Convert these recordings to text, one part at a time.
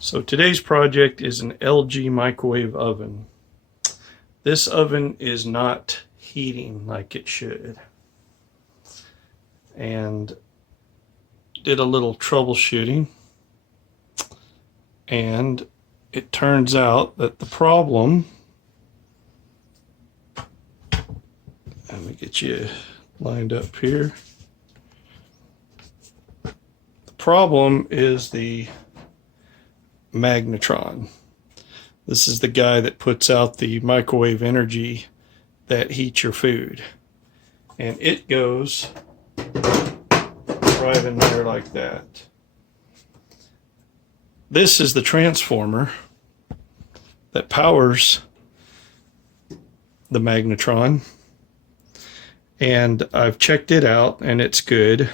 So today's project is an LG microwave oven. This oven is not heating like it should. And did a little troubleshooting. And it turns out that the problem, let me get you lined up here. The problem is the magnetron. This is the guy that puts out the microwave energy that heats your food. And it goes right in there like that. This is the transformer that powers the magnetron. And I've checked it out and it's good.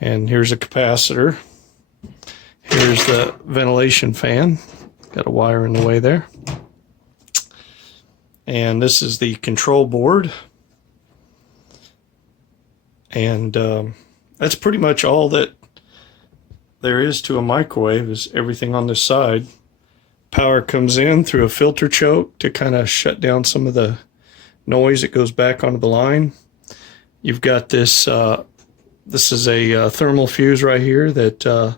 And here's a capacitor. Here's the ventilation fan. Got a wire in the way there. And this is the control board. And that's pretty much all that there is to a microwave, is everything on this side. Power comes in through a filter choke to kind of shut down some of the noise that goes back onto the line. You've got this, this is a thermal fuse right here that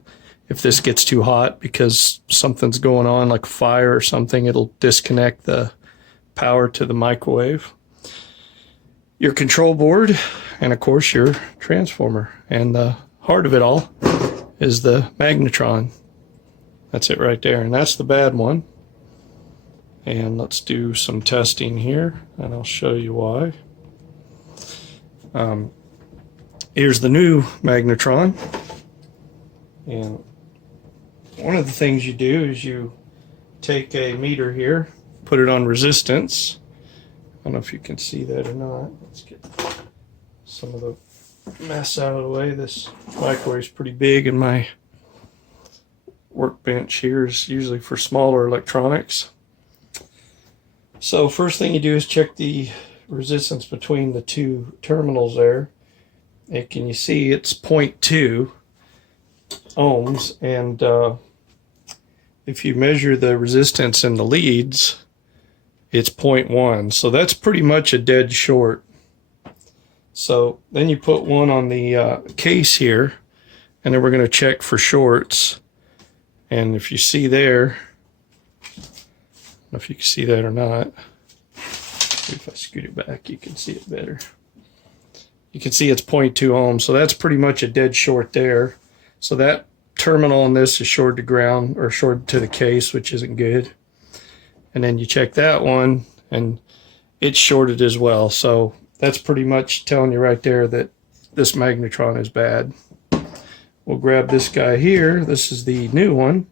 if this gets too hot because something's going on like a fire or something, it'll disconnect the power to the microwave. Your control board, and of course your transformer. And the heart of it all is the magnetron. That's it right there, and that's the bad one. And let's do some testing here and I'll show you why. Here's the new magnetron. And one of the things you do is you take a meter here, put it on resistance. I don't know if you can see that or not. Let's get some of the mess out of the way. This microwave is pretty big, and my workbench here is usually for smaller electronics. So first thing you do is check the resistance between the two terminals there. And can you see it's 0.2 ohms, and if you measure the resistance in the leads, it's 0.1. So that's pretty much a dead short. So then you put one on the case here, and then we're going to check for shorts. And if you see there, I don't know if you can see that or not. If I scoot it back, you can see it better. You can see it's 0.2 ohms, so that's pretty much a dead short there. So that terminal on this is shorted to ground, or shorted to the case, which isn't good. And then you check that one, and it's shorted as well. So that's pretty much telling you right there that this magnetron is bad. We'll grab this guy here. This is the new one.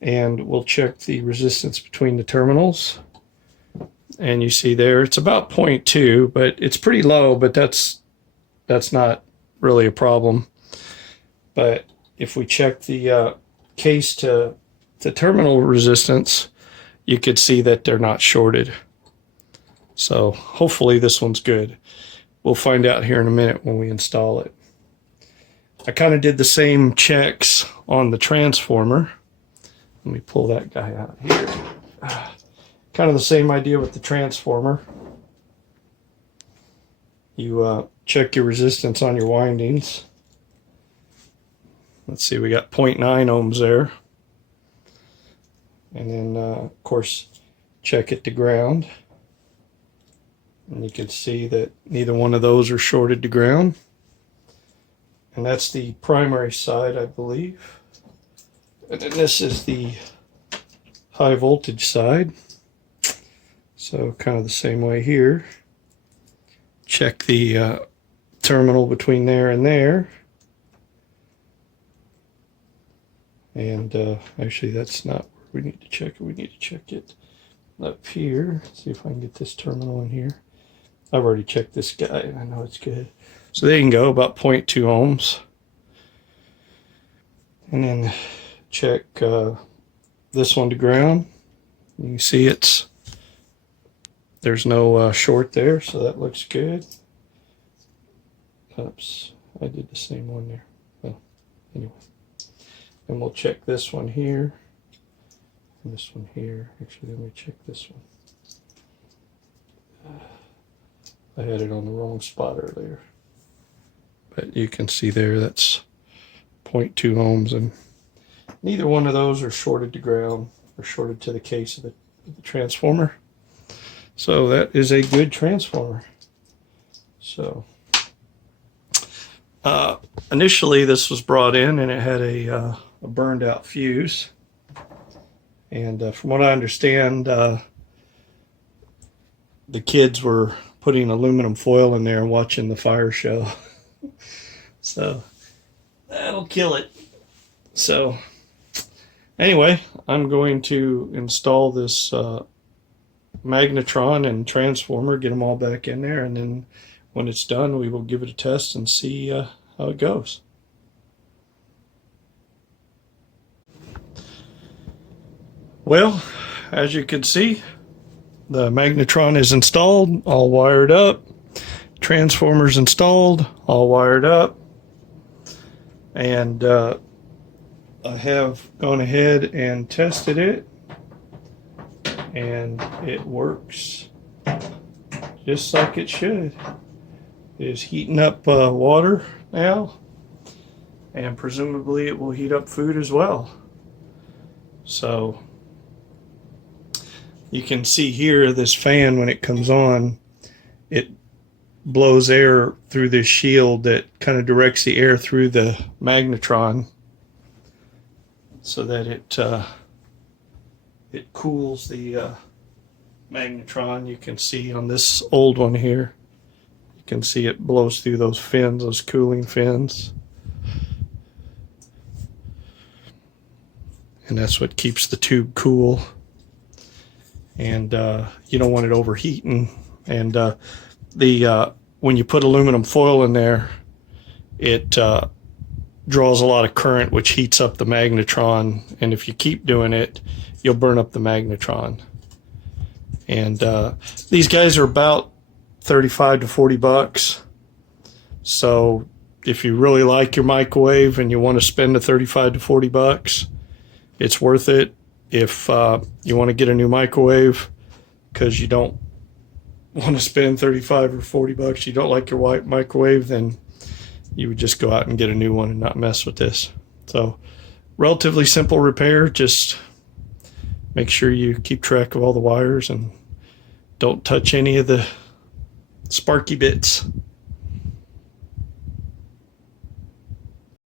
And we'll check the resistance between the terminals. And you see there, it's about 0.2, but it's pretty low, but that's not really a problem. But if we check the case to terminal resistance, you could see that they're not shorted. So hopefully this one's good. We'll find out here in a minute when we install it. I kind of did the same checks on the transformer. Let me pull that guy out here. Kind of the same idea with the transformer. You check your resistance on your windings. Let's see, we got 0.9 ohms there. And then, of course, check it to ground. And you can see that neither one of those are shorted to ground. And that's the primary side, I believe. And then this is the high voltage side. So kind of the same way here. Check the terminal between there and there. And actually that's not where we need to check it. We need to check it up here. See if I can get this terminal in here. I've already checked this guy and I know it's good. So there you can go, about 0.2 ohms. And then check this one to ground. You can see there's no short there, so that looks good. Oops, I did the same one there. Well, anyway. And we'll check this one here. And this one here. Actually, let me check this one. I had it on the wrong spot earlier. But you can see there that's 0.2 ohms, and neither one of those are shorted to ground or shorted to the case of the transformer. So that is a good transformer. So initially this was brought in and it had a burned out fuse. And from what I understand, the kids were putting aluminum foil in there and watching the fire show. So that'll kill it. So anyway, I'm going to install this magnetron and transformer, get them all back in there, and then when it's done, we will give it a test and see how it goes. Well, as you can see, the magnetron is installed, all wired up. Transformers installed, all wired up. And I have gone ahead and tested it, and it works just like it should. It is heating up water now, and presumably it will heat up food as well. So you can see here this fan, when it comes on, it blows air through this shield that kind of directs the air through the magnetron so that it cools the magnetron. You can see on this old one here, you can see it blows through those fins, those cooling fins. And that's what keeps the tube cool. And you don't want it overheating. And when you put aluminum foil in there, it draws a lot of current, which heats up the magnetron. And if you keep doing it, you'll burn up the magnetron. And these guys are about 35 to 40 bucks. So if you really like your microwave and you want to spend the 35 to 40 bucks, it's worth it. If you want to get a new microwave because you don't want to spend 35 or 40 bucks, you don't like your white microwave, then you would just go out and get a new one and not mess with this. So relatively simple repair. Just make sure you keep track of all the wires and don't touch any of the sparky bits.